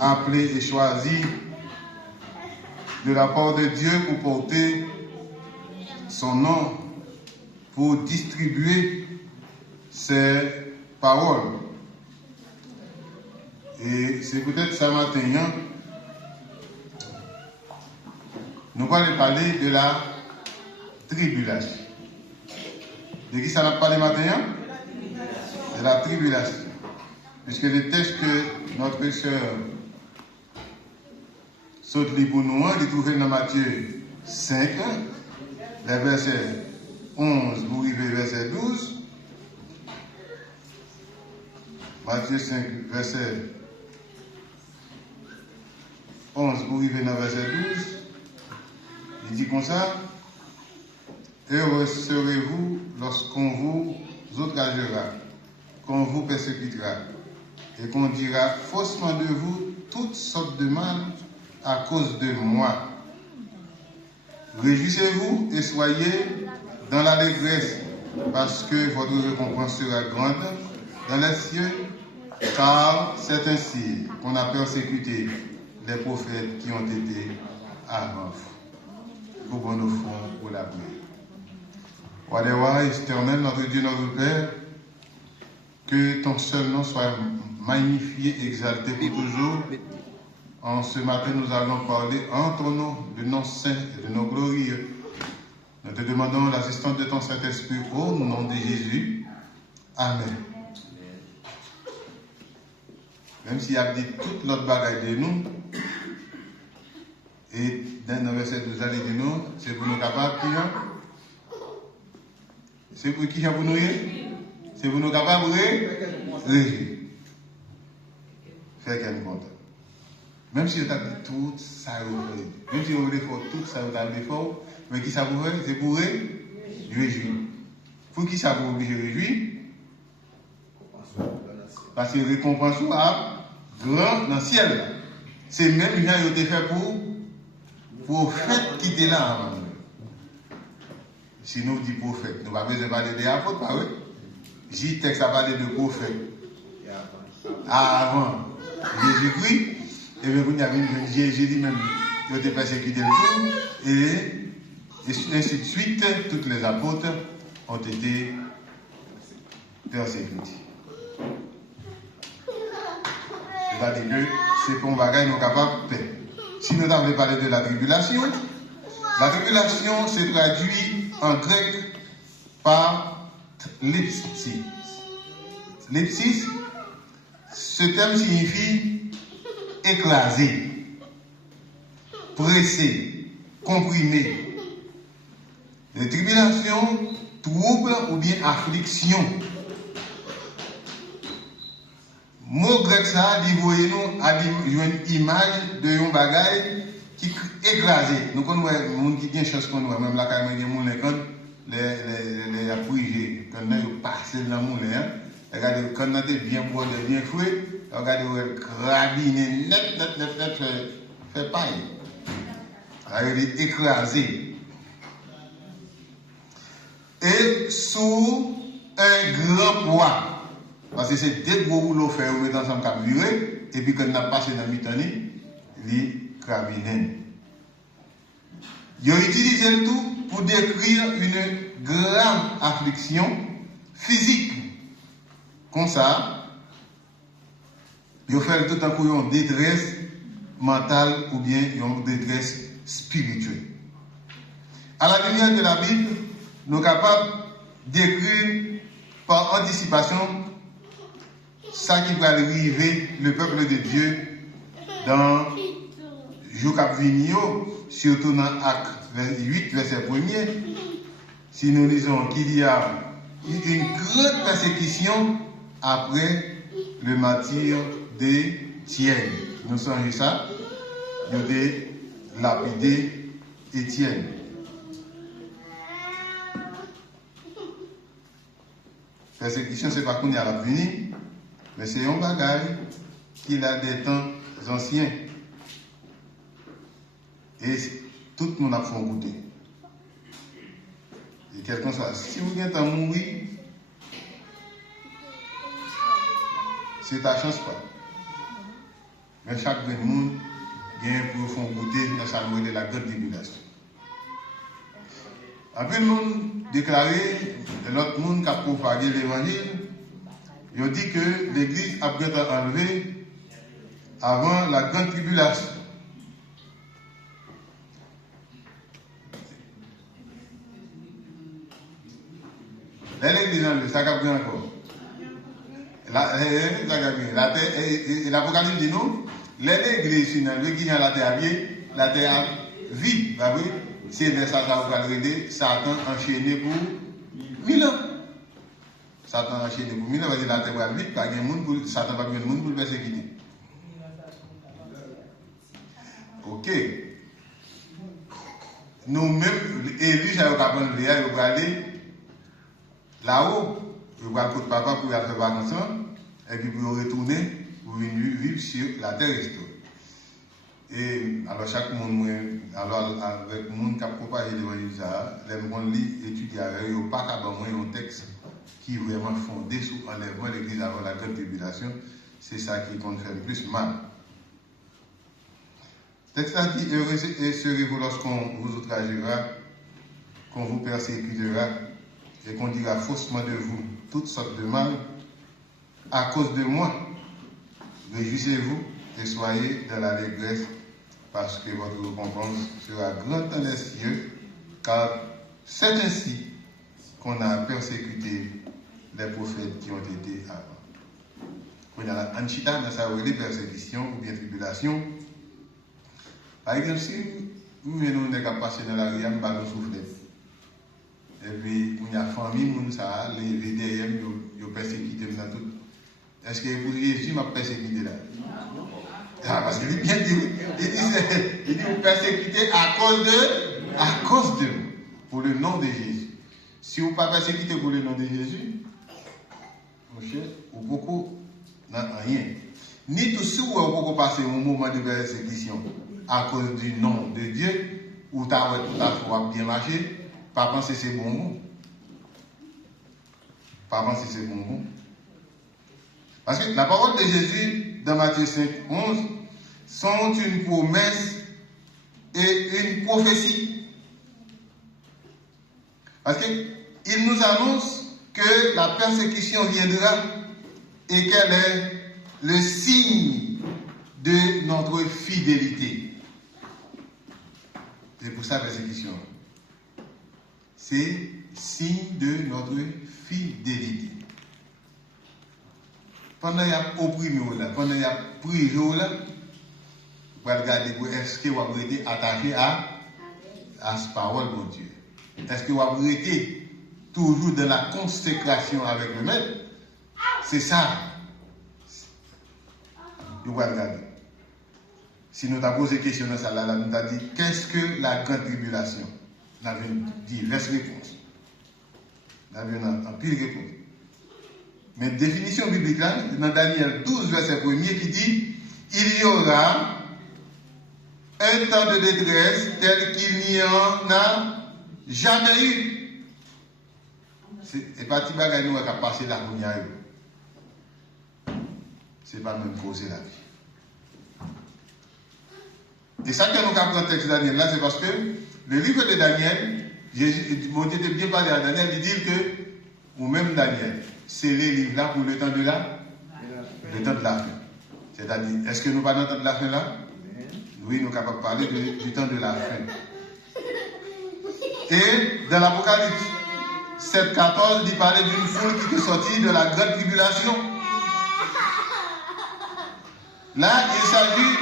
appelés et choisis de la part de Dieu pour porter son nom, pour distribuer ses paroles. Et c'est peut-être ce matin, nous allons parler de la tribulation. De qui ça n'a parlé matin? De la tribulation. Puisque le texte que notre sœur saute pour nous, il est trouvé dans Matthieu 5, les versets 11 pour arriver verset 12. Matthieu 5, verset 11 pour arriver dans verset 12. Il dit comme ça: heureux serez-vous lorsqu'on vous outragera, qu'on vous persécutera, et qu'on dira faussement de vous toutes sortes de mal à cause de moi. Réjouissez-vous et soyez dans l'allégresse, parce que votre récompense sera grande dans les cieux, car c'est ainsi qu'on a persécuté les prophètes qui ont été avant vous. Pour nos fonds pour la prière. Wadewa, éternel, notre Dieu, notre Père, que ton seul nom soit magnifié, exalté pour toujours. En ce matin, nous allons parler en ton nom, de nos saints et de nos glorieux. Nous te demandons l'assistance de ton Saint-Esprit au nom de Jésus. Amen. Même s'il a dit toute l'autre bagaille de nous, et dans le verset 12, il dit nous, c'est pour nous capables qui c'est pour qui pour nous? C'est pour nous capables de réjouir. Faire qu'elle compte. Même si vous avez dit tout ça, même si vous voulez faire tout ça, vous avez fait, mais qui ça vous fait? C'est pour réjouir. Pour qui ça vous oblige à réjouir? Parce que la récompense est grand dans le ciel. C'est même une chose qui a été fait pour le fait qui était là avant. Si nous disons prophète, nous n'avons pas besoin de parler des apôtres, pas oui? J'ai texte à parler de prophète. Avant Jésus-Christ, et bien vous avez Jésus lui-même, il a été persécuté le tout, et ainsi de suite, tous les apôtres ont été persécutés. C'est-à-dire que c'est pour un bagage nous capables de faire. Si nous avons parlé de la tribulation se traduit en grec par lepsis. Lepsis, ce terme signifie écraser, presser, comprimer. Les tribulations, trouble ou bien affliction. Mot grec ça, dit voyez-nous, a une image de un bagage qui écrasé. Nous connaissons les gens qui ont une chance qu'on voit, même la caméra des moulins, quand les appuyés, quand ils passent dans le moulin, regardez, quand on est bien beau, bien fouet, regardez, on crabine, net, fait paille. Il est écrasé. Et sous un grand poids. Parce que c'est des gros rouleaux faits, on met ensemble comme viré, et puis quand on a passé dans le mitani, les crabinés. Ils ont utilisé le tout pour décrire une grande affliction physique. Comme ça, ils ont fait tout un coup une détresse mentale ou bien une détresse spirituelle. À la lumière de la Bible, nous sommes capables d'écrire par anticipation ça qui va arriver le peuple de Dieu dans Joukapvinio, surtout dans Acte 8, verset 1er. Si nous lisons qu'il y a eu une grande persécution après le martyre d'Étienne. Nous songez ça? Il a lapidé Étienne. Persécution, c'est pas qu'on y a la venir. Mais c'est un bagage qu'il a des temps anciens. Et tout le monde a fait goûter. Et quelqu'un soit, si vous venez à mourir, c'est ta chance pas. Mais chaque monde vient pour faire goûter dans sa de la grande tribulation. Après, le monde déclaré, l'autre monde qui a propagé l'évangile, il dit que l'église a bien été enlevée avant la grande tribulation. L'église enlevée, ça a bien encore. L'Apocalypse dit non, l'église finale qui est la terre vide. C'est vers ça que vous allez Satan enchaîné pour 1000 ans. Satan enchaîné pour 1000 ans, parce que la terre vide, pas de monde Satan pas de monde pour le persécuter. Ok. Nous-mêmes, élus, ça va prendre le il va aller là-haut, il va aller papa pour faire vacances, et puis pour retourner, pour venir vivre sur la terre historique. Et alors, chaque monde, alors avec le monde qui a propagé l'évangile, les gens qui étudient avec eux, pas qu'à un texte qui est vraiment fondé sur l'enlèvement de l'église avant la grande tribulation, c'est ça qui compte faire le plus mal. Le texte dit heureux et serez-vous lorsqu'on vous outragera, qu'on vous persécutera et qu'on dira faussement de vous toutes sortes de mal à cause de moi. Réjouissez-vous et soyez dans l'allégresse parce que votre récompense sera grande dans les cieux, car c'est ainsi qu'on a persécuté les prophètes qui ont été avant. Quand il y a Anchita, dans sa persécution ou bien tribulation, par exemple, si nous venons de passer dans la rue, nous allons souffler. Et puis, il y a famille, les VDM, ils ont persécuté dans tout. Est-ce que pour Jésus m'a persécuté là? Ah, parce qu'il dit bien dit, il dit vous persécutez à cause de vous, pour le nom de Jésus. Si vous ne pas persécuté pour le nom de Jésus, mon cher, vous beaucoup n'a rien. Ni tout ce vous beaucoup passer un moment de persécution à cause du nom de Dieu, où ta foi bien marché, pas penser c'est bon. Pas penser c'est bon. Parce que la parole de Jésus dans Matthieu 5, 11 sont une promesse et une prophétie. Parce qu'il nous annonce que la persécution viendra et qu'elle est le signe de notre fidélité. C'est pour ça la persécution. C'est signe de notre fidélité. Pendant qu'il y a opprimé, pendant qu'il y a privé, vous allez regarder est-ce que vous avez été attaché à cette parole, mon Dieu. Est-ce que vous avez été toujours dans la consécration avec le Maître? C'est ça. Vous allez regarder. Si nous avons posé question dans ça, nous avons dit qu'est-ce que la grande tribulation? Nous avons diverses réponses. Nous avons un pile réponse. Mais définition biblique là, dans Daniel 12, verset 1er, qui dit il y aura un temps de détresse tel qu'il n'y en a jamais eu. C'est pas petit bagage qui a passé la première. C'est pas même causer la vie. Et ça que nous avons le texte de Daniel là, c'est parce que le livre de Daniel, mon Dieu était bien parlé à Daniel, il dit que, ou même Daniel, c'est les livres là pour le temps de la fin. C'est-à-dire, est-ce que nous parlons du temps de la fin là? Oui, nous sommes capables de parler du temps de la fin. Et dans l'Apocalypse 7,14, il parlait d'une foule qui est sortie de la grande tribulation. Là, il s'agit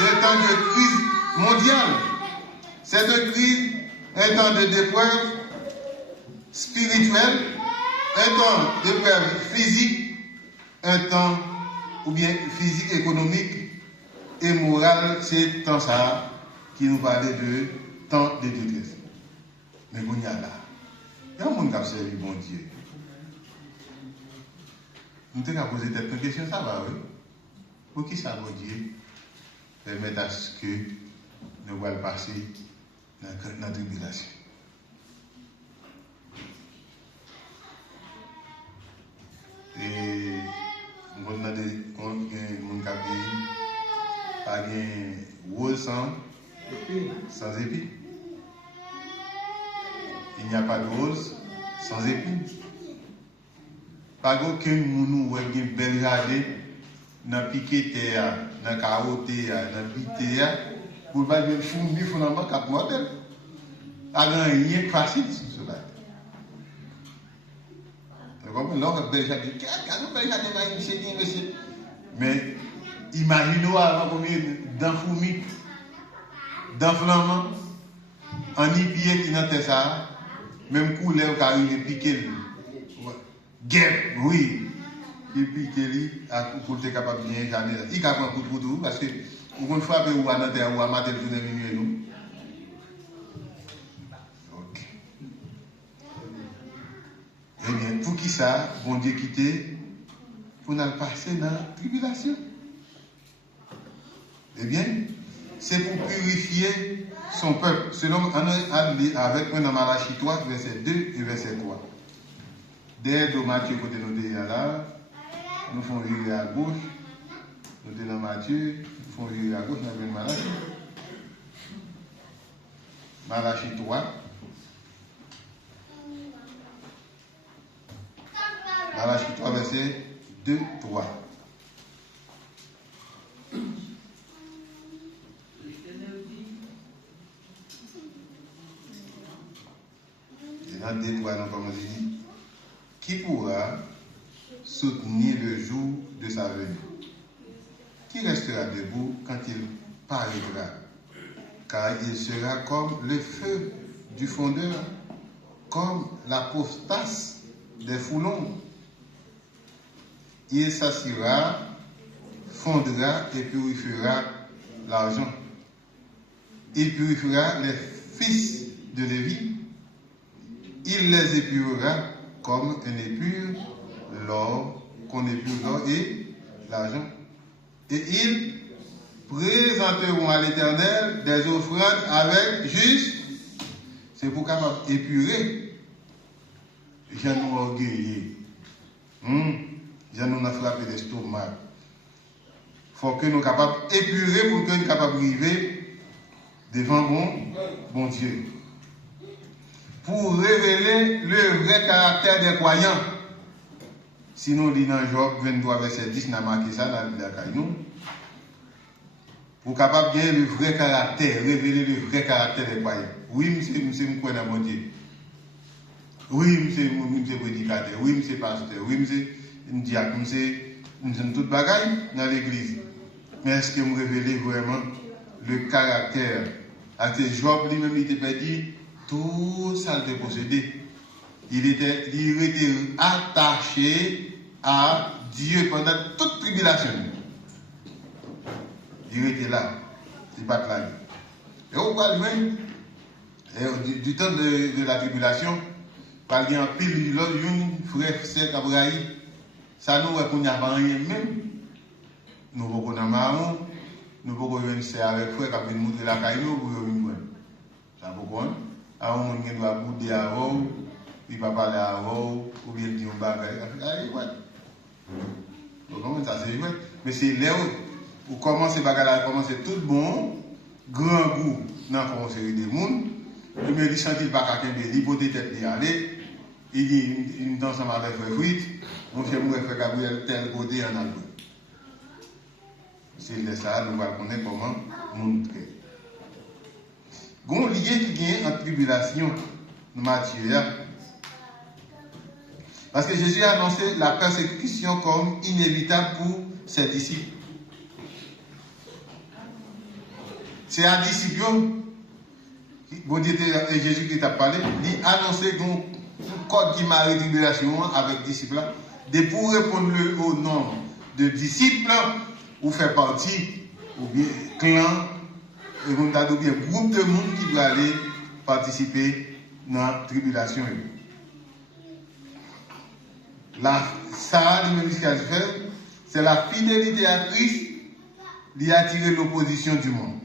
d'un temps de crise mondiale. Cette crise est un temps de d'épreuve spirituelle, un temps d'épreuve physique, un temps ou bien physique, économique et moral, c'est temps ça qui nous parlait de temps de détresse. Mais bon, il y a là. Il y a un monde qui a servi bon Dieu. Nous devons poser des questions, ça va, oui. Pour qui ça, bon Dieu, permettre à ce que nous allons passer dans la tribulation? Et on a des gens qui pas de rose sans épines. Il n'y a pas de rose sans épines. Pas aucun mounou qui a un bel jardin dans piqué terre, dans carotte, dans pité, pour pas de fourmi fondamentalement cap modèle. Alors rien facile sur cela. Vous comprenez? Là, bel jardin, quand bel jardin monsieur. Mais imaginez avant combien d'enfourmis, d'enflammants, en hypier qui n'a pas ça, même couleur qui arrive piqué. Guêpe, oui. Et puis, pour être capable de bien jardin. Il y a un coup de couteau parce que vous pouvez frapper ou à l'intérieur ou à matin de minuit. Nous. Ok. Eh bien, pour qui ça, bon Dieu quitter, pour nous passer dans la tribulation. Eh bien, c'est pour purifier son peuple. Selon avec moi dans Malachie 3, verset 2 et verset 3. Dès que Matthieu, côté nous là, nous faisons virer à gauche. Nous sommes dans Matthieu, nous faisons virer à gauche, nous avons Malachie. Malachie 3. Malachie 3, verset 2, 3. Et dans 2, 3, nous commençons à dire. Qui pourra soutenir le jour de sa venue? Qui restera debout quand il paraîtra? Car il sera comme le feu du fondeur, comme la postasse des foulons. Il s'assira, fondra et purifiera l'argent. Il purifiera les fils de Lévi. Il les épurera comme un épure l'or, qu'on épure l'or et l'argent. Et ils présenteront à l'Éternel des offrandes avec juste. C'est pour capable épurer. J'en ai orgueillé. J'en ai frappé l'estomac. Il faut que nous soyons capables d'épurer pour que nous soyons capables d'arriver devant bon Dieu. Pour révéler le vrai caractère des croyants. Sinon, on lit dans Job 23, verset 10, on a marqué ça dans la Caillou. Pour capable de gagner le vrai caractère, révéler le vrai caractère des croyants. Oui, monsieur, crois dans mon Dieu. Oui, monsieur, prédicateur. Oui, monsieur, pasteur. Oui, monsieur, diacre. Monsieur, tout bagaille dans l'église. Mais est-ce que vous révélez vraiment le caractère? Avec Job lui-même, il était dit. Tout ça était possédé. Il était attaché à Dieu pendant toute tribulation. Il était là. Il bat la vie. Et au bas du temps de la tribulation, par exemple, pile une frère sec Abraï, ça nous qu'on n'y a pas rien même. Nous ne pouvons pas marron, nous ne pouvons pas venir avec frère qui a montré la caillou pour venir. Ça pourquoi? Alors, on doit bouder à vous, il va parler à vous, ou bien dire un bagage. Allez, ouais. Donc, ça c'est vrai. Mais c'est là où commence ces bagages-là, commence tout bon, grand goût dans la série des mondes. Le mais il sent qu'il va quelqu'un, il peut peut-être y aller. Il dit, il est ensemble avec Frère Frit, mon frère Frère Gabriel, tel côté en Allemagne. C'est ça, nous allons connaître comment montrer. Gon lien qui gagne en tribulation Matthieu. Parce que Jésus a annoncé la persécution comme inévitable pour ses disciples. C'est un disciple, bon Dieu et Jésus qui t'a parlé, il a annoncé qu'on code qui m'a tribulation avec disciples. De pour répondre au nom de disciples, ou faire partie, ou bien clan, et vous avez bien groupe de monde qui doit aller participer dans la tribulation. Ça, ce qu'elle fait, c'est la fidélité à Christ qui a attiré l'opposition du monde.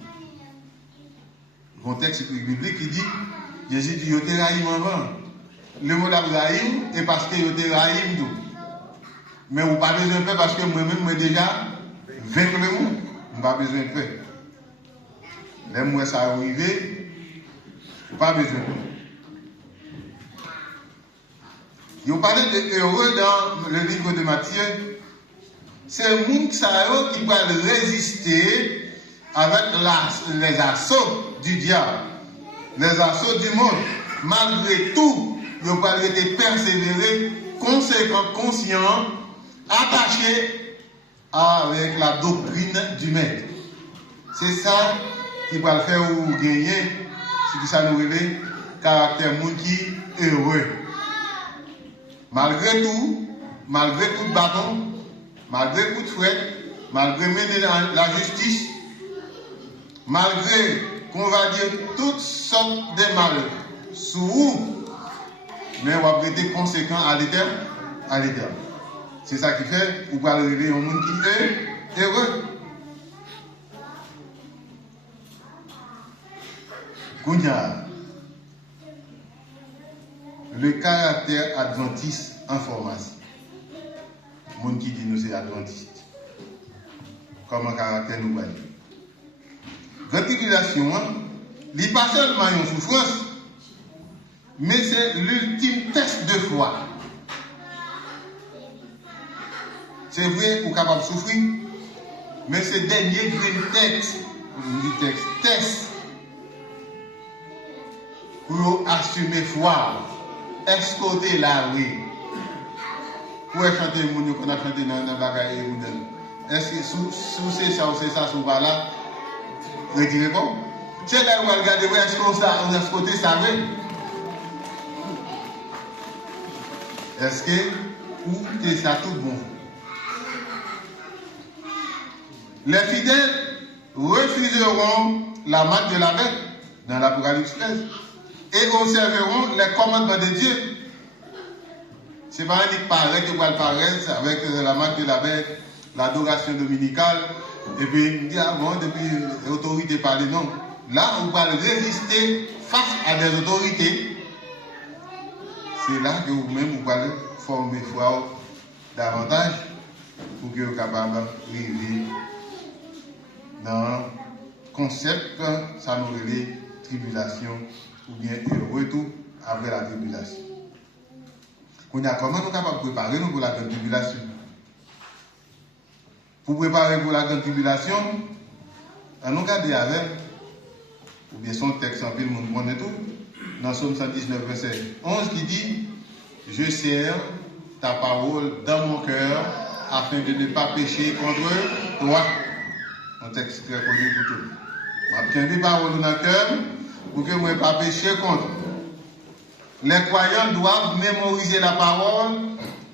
Le contexte biblique qui dit, Jésus dit, yo te raïm avant. Le mot d'Abraham est parce que yo te raïm nous. Mais vous pas besoin de faire parce que moi-même, moi déjà, vaincu le monde. on n'a pas besoin de paix. Les mois ça arrivé, pas besoin de paix. Il parlait de heureux dans le livre de Matthieu. C'est le monde qui va résister avec les assauts du diable, les assauts du monde. Malgré tout, il va être persévéré, conséquent, conscient, attaché avec la doctrine du maître. C'est ça qui va le faire ou gagner, c'est que ça nous révèle caractère monde qui est heureux. Malgré tout de bâton, malgré coup de fouet, malgré mener la justice, malgré qu'on va dire toutes sortes de malheurs sous vous, mais on va être conséquent à l'éternel. C'est ça qui fait qu'on va arriver au monde qui est heureux. Kounia, le caractère adventiste en formation. Le monde qui dit nous c'est adventiste. Comme un caractère nous va dire. Grande tribulation, n'est pas seulement une souffrance, mais c'est l'ultime test de foi. C'est vrai qu'on est capable de souffrir, mais c'est le dernier green test pour assumer foi. Est-ce que tu es là, oui? Pour chanter le monde qu'on a chanté dans le bagage. Est-ce que sous c'est ça ou c'est ça, sous là? Retirez pas. C'est là où on regarde, est-ce que tu savais? Est-ce que ou tu es ça tout bon? Les fidèles refuseront la marque de la bête dans l'Apocalypse 13 et observeront les commandements de Dieu. Ce n'est pas un unique pareil que va le paraître avec la marque de la bête, l'adoration dominicale, et puis il dit avant, depuis l'autorité parle non. Là, on va résister face à des autorités. C'est là que vous-même vous allez former foi davantage pour que vous soyez capable d'arriver dans le concept, ça nous relève tribulation ou bien retour après la tribulation. Comment nous sommes capables de préparer nous pour la grande tribulation? Pour préparer pour la grande tribulation, on regarde avec, ou bien son texte en pile, monde connaît tout, dans Somme 119, verset 11, qui dit: je serre ta parole dans mon cœur afin de ne pas pécher contre toi. Un texte très connu pour tout. Je vais parole dans le cœur pour que je ne pas pécher contre. Les croyants doivent mémoriser la parole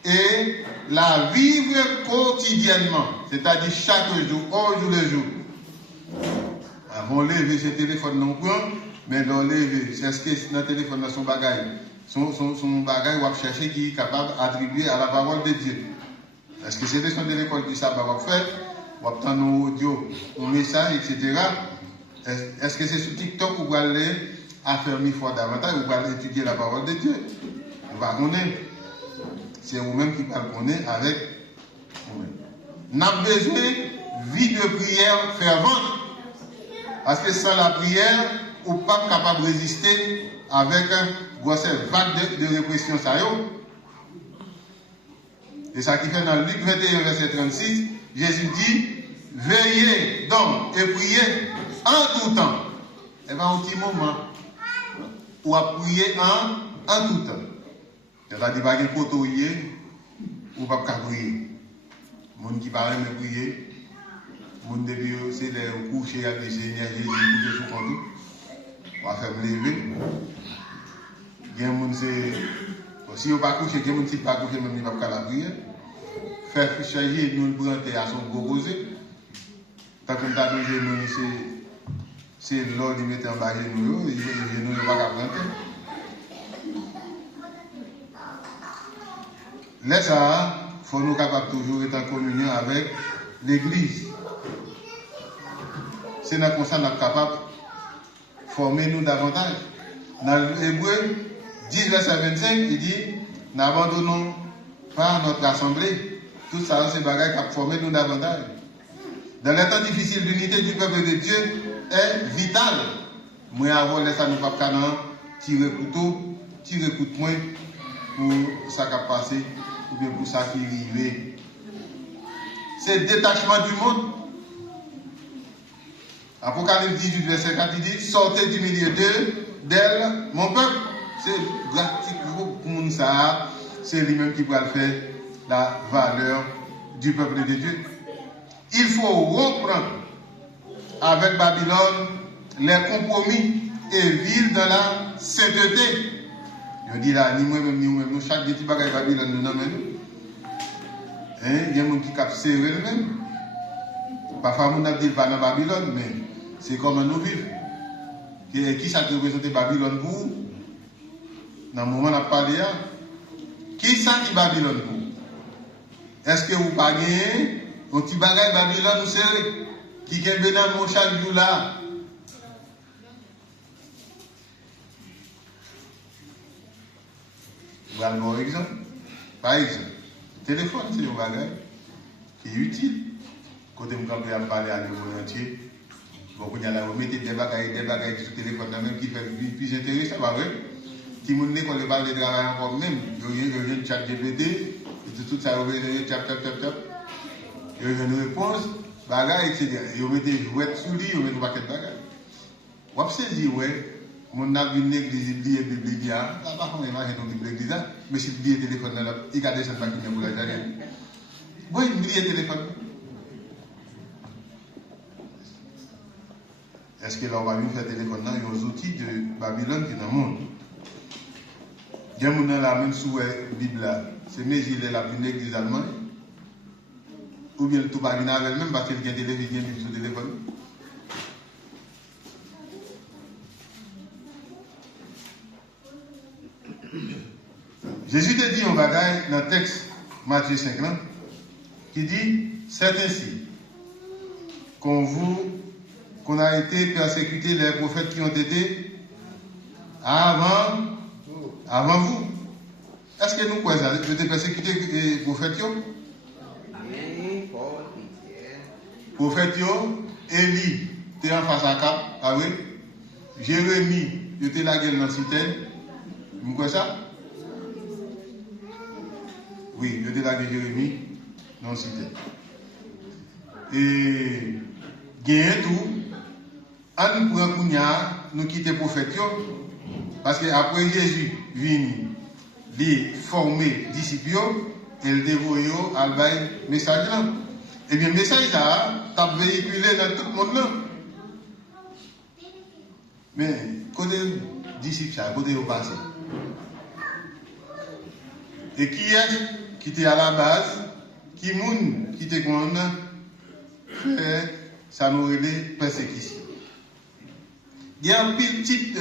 et la vivre quotidiennement, c'est-à-dire chaque jour, au jour le jour. Avant de lever ce téléphone non point, mais dans lever, c'est ce que dans le téléphone dans son bagage. Son bagage va chercher qui est capable d'attribuer à la parole de Dieu. Est-ce que c'est des leçons de l'école qui savent avoir fait? On va obtenir nos audio, nos messages, etc. Est-ce que c'est sur TikTok où vous allez affermir foi davantage, ou vous allez étudier la parole de Dieu? On va connaître. C'est vous-même qui parlez connaître avec vous-même. On a besoin de vie de prière fervente. Parce que sans la prière, on n'est pas capable de résister avec cette vague de répression. Et ça qui fait dans Luc 21, verset 36, Jésus dit: veillez donc et priez en tout temps. Et bien, un petit moment où à prier en tout temps. Il va dire qu'il faut prier ou pas prier. Les gens qui parlent de prier, les gens qui c'est les coucher avec les énergies, les coucher sous compte. On va faire lever. Il y a des gens qui si on ne pas coucher, il y a des gens qui ne pas coucher, même ils ne peuvent pas la prière. Faire changer, nous le prendre à son proposé. Quand on a nos genoux, c'est l'ordre de mettre en bas les genoux, les genoux ne vont pas prendre. Là, ça, il faut nous capables toujours être en communion avec l'Église. C'est dans comme ça qu'on est capable de former nous davantage. Dans l'Hébreu 10, verset 25, il dit: n'abandonnons pas notre assemblée. Tout ça, c'est des bagages qui ont formé nous davantage. dans les temps difficiles, l'unité du peuple de Dieu est vitale. Moi, avant, ça nous pas tirer couteau, tirer coup de poing pour ça qui a passé, ou bien pour ça qui est arrivé. C'est le détachement du monde. Apocalypse 18, verset 4, il dit, sortez du milieu d'elle, mon peuple. C'est gratuit pour nous, ça. C'est lui-même qui va le faire la valeur du peuple de Dieu. Il faut reprendre avec Babylone les compromis et vivre dans la sainteté. Je dis là, ni moi-même, ni moi-même, chaque petit bagage Babylone nous nomme. Il y a des gens qui captent serré même. Parfois, on a dit pas dans Babylone, mais c'est comme nous vivons. Qui ça représente Babylone pour vous? Dans le moment où on a parlé, qui ça qui Babylone pour vous? Est-ce que vous ne pas gagné un petit bagage Babylone ou serré? Qui est bien dans mon chaque jour là? Vous avez un exemple? Par exemple, le téléphone, c'est un bagage qui est utile. Quand vous avez parlé à volontiers, vous mettez des bagages sur le téléphone, même qui fait plus intéressant, pas vrai? Si vous n'avez pas parler de travail encore même, vous avez un chat GPT, tout ça, vous avez tap. Vous avez une réponse, bagages, etc. Vous mettez jouets sous lui, vous mettez un paquet de bagages. Vous avez saisi, ouais. Mon a vu une église, il dit, il là, pas qu'on imagine une église, mais si il dit téléphone, il a descendu pas qu'il y a pour la jarre. Oui, il dit téléphone. Est-ce que là, on va nous faire téléphone dans les outils de Babylone qui est dans le monde? Il y a des gens là, même sous la Bible, c'est mais il est la plus église allemande, ou bien le tout pas avec même parce qu'il y a un télévision sur le téléphone. Jésus te dit un bagage dans le texte Matthieu 5 qui dit c'est ainsi qu'on a été persécuté les prophètes qui ont été avant vous. Est-ce que nous croyons ça? Vous avez persécuté les prophètes? Prophètes, Élie, tu es en face à cap, ah oui? Jérémie, tu étais la gueule dans la citerne. Vous croyez ça? Oui, je étais la gueule Jérémie dans la citerne. Et gagner tout, à nous prendre nous quitter les prophètes, parce qu'après Jésus vient, les former disciples, et le dévoyer à le message là. Et bien, le message ça, tu véhiculé dans tout le monde là. Mais, côté disciple, ça, côté au passé. Et qui est qui était à la base, qui était qu'on fait, ça nous relève persécution. Il y a un petit